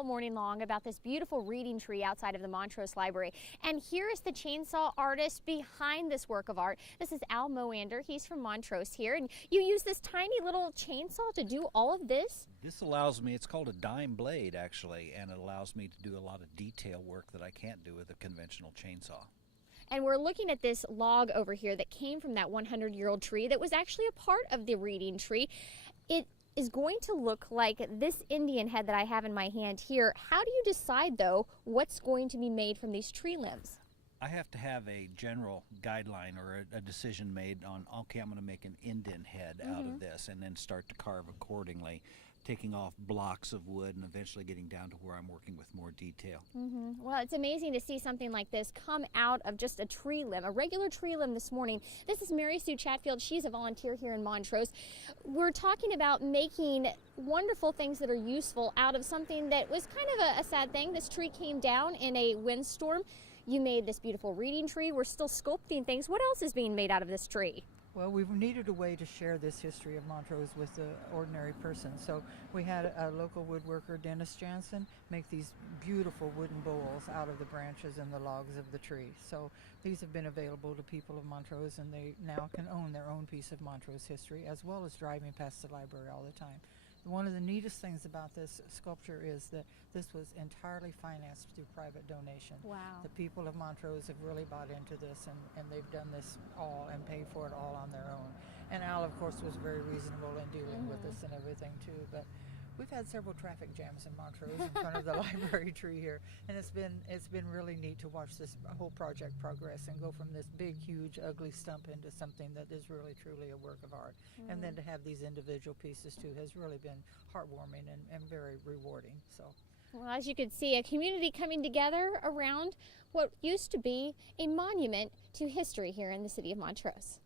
all morning long about this beautiful reading tree outside of the Montrose Library. And here is the chainsaw artist behind this work of art. This is Al Moander. He's from Montrose here. And you use this tiny little chainsaw to do all of this? This allows me, it's called a dime blade actually, and it allows me to do a lot of detail work that I can't do with a conventional chainsaw. And we're looking at this log over here that came from that 100-year-old tree that was actually a part of the reading tree. It is going to look like this Indian head that I have in my hand here. How do you decide, though, what's going to be made from these tree limbs? I have to have a general guideline or a decision made on, okay, I'm going to make an Indian head out of this, and then start to carve accordingly, taking off blocks of wood and eventually getting down to where I'm working with more detail. Well, it's amazing to see something like this come out of just a tree limb, a regular tree limb this morning. This is Mary Sue Chatfield. She's a volunteer here in Montrose. We're talking about making wonderful things that are useful out of something that was kind of a sad thing. This tree came down in a windstorm. You made this beautiful reading tree. We're still sculpting things. What else is being made out of this tree? Well, we've needed a way to share this history of Montrose with the ordinary person. So we had a local woodworker, Dennis Jansen, make these beautiful wooden bowls out of the branches and the logs of the tree. So these have been available to people of Montrose, and they now can own their own piece of Montrose history, as well as driving past the library all the time. One of the neatest things about this sculpture is that this was entirely financed through private donation. Wow. The people of Montrose have really bought into this, and they've done this all and paid for it all on their own. And Al, of course, was very reasonable in dealing with this and everything too. But we've had several traffic jams in Montrose in front of the library tree here, and it's been really neat to watch this whole project progress and go from this big, huge, ugly stump into something that is really, truly a work of art. And then to have these individual pieces too has really been heartwarming and very rewarding. So. Well, as you can see, a community coming together around what used to be a monument to history here in the city of Montrose.